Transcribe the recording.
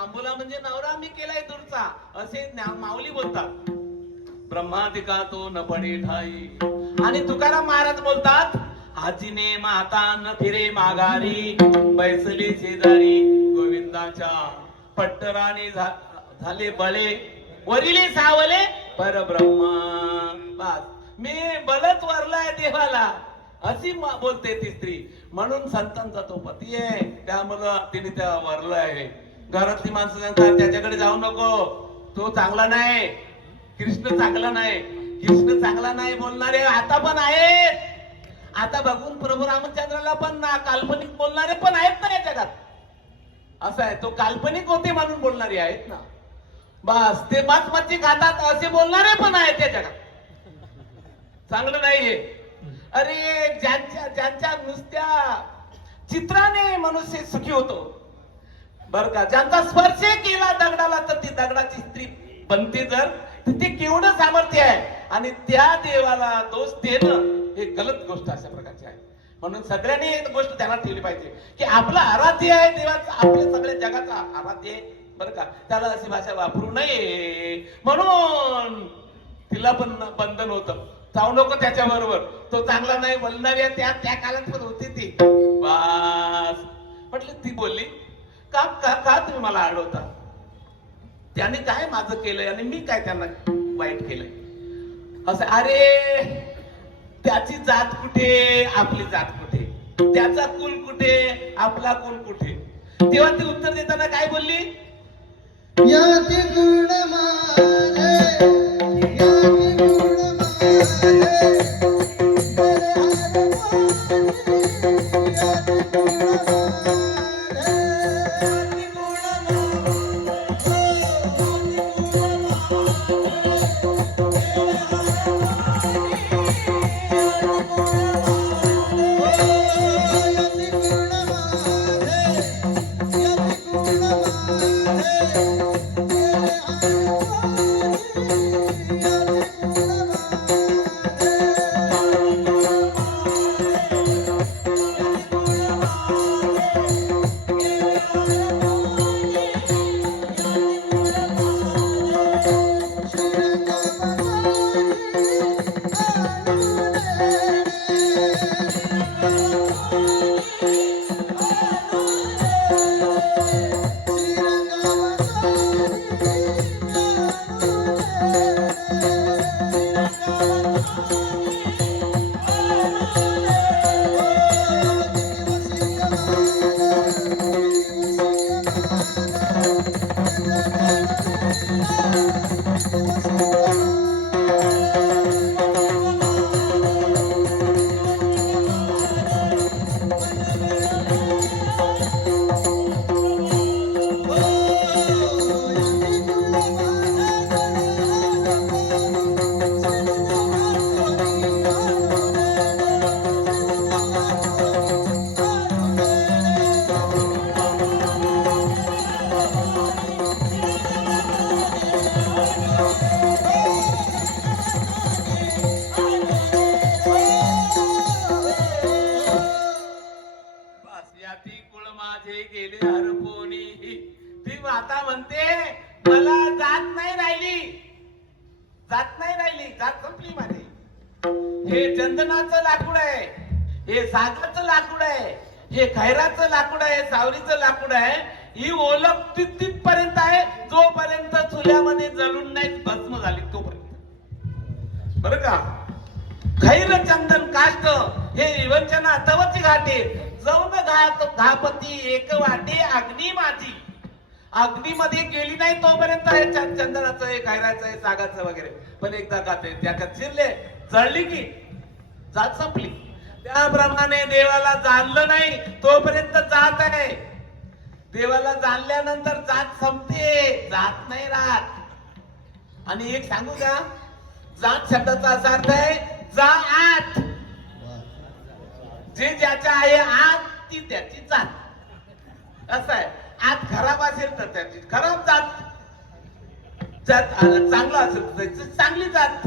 आंबोला म्हणजे नवरा मी केलाय दूरचा असे माऊली बोलतात. ब्रह्मादिका तो न पडे ठाई. आणि तुकाराम महाराज बोलतात. हाजीने माता न फिरे माघारी. बैसले शेजारी गोविंदाच्या पट्टराने झाले बळे. वरिले सावले. परब्रह्मा. बस. मी बलच वरलाय देवाला. अशी बोलते ती स्त्री. म्हणून संतांचा तो पती आहे. त्यामुळं तिने त्या वरलं आहे. घरातली माणसं सांगतात त्याच्याकडे जाऊ नको. तो चांगला नाही. कृष्ण चांगला नाही. कृष्ण चांगला नाही बोलणारे आता पण आहेत. आता बघून प्रभू रामचंद्राला पण ना काल्पनिक बोलणारे पण आहेत ना या जगात असं आहे तो काल्पनिक होते म्हणून बोलणारे आहेत ना. बस ते माच मच्छी खातात असे बोलणारे पण आहेत त्या जगात. चांगलं नाहीये अरे ज्यांच्या ज्यांच्या नुसत्या चित्राने मनुष्य सुखी होतो बर का ज्यांचा स्पर्श केला दगडाला तर ती दगडाची स्त्री बनते जर तर ते केवढं सामर्थ्य आहे. आणि त्या देवाला दोष देणं हे गलत गोष्ट अशा प्रकारची आहे. म्हणून सगळ्यांनी एक गोष्ट ध्यानात ठेवली पाहिजे की आपला आराध्य आहे देवाचा आपल्या सगळ्या जगाचा आराध्य आहे. बरं का? त्याला अशी भाषा वापरू नये. म्हणून तिला पण बंधन होतं. जाऊ नको त्याच्या बरोबर तो चांगला नाही बोलणारी त्या त्या काळात पण होती ती. बास. म्हटलं ती बोलली का का का तुम्ही मला अडवता त्याने काय माझं केलंय आणि मी काय त्यांना वाईट केलंय? असं अरे त्याची जात कुठे? आपली जात कुठे? त्याचा कुल कुठे? आपला कुल कुठे? तेव्हा ती उत्तर देताना काय बोलली? माझे गेले हरपोनी ती माता म्हणते मला जात नाही राहिली. जात नाही राहिली जात संपली माझी. हे चंदनाचं लाकूड आहे हे सागाचं लाकूड आहे हे खैराचं लाकूड आहे सावरीचं लाकूड आहे. ही ओळख तित तिथपर्यंत आहे जोपर्यंत चुल्यामध्ये जळून नाही भस्म झाली तोपर्यंत. बरं का? खैर चंदन काष्ट हे विवंचना तवची घाटे. जाऊन घात घापती एक वाटे अग्नी माझी. अग्नीमध्ये गेली नाही तोपर्यंत आहे चंदनाचं आहे खैराचं आहे सागाचं वगैरे. पण एकदा गाते त्याच्यात शिरले जळली की जात संपली. त्याप्रमाणे देवाला जाणलं नाही तोपर्यंत जात आहे. देवाला जाणल्यानंतर जात संपते जात नाही राहत. आणि एक सांगू का? जात शब्दाचा असा अर्थ आहे जा आत. जे ज्याच्या आहे आत ती त्याची जात. असं आहे. आत खराब असेल तर त्याची खराब जात. जात चांगलं असेल तर त्याची चांगली जात.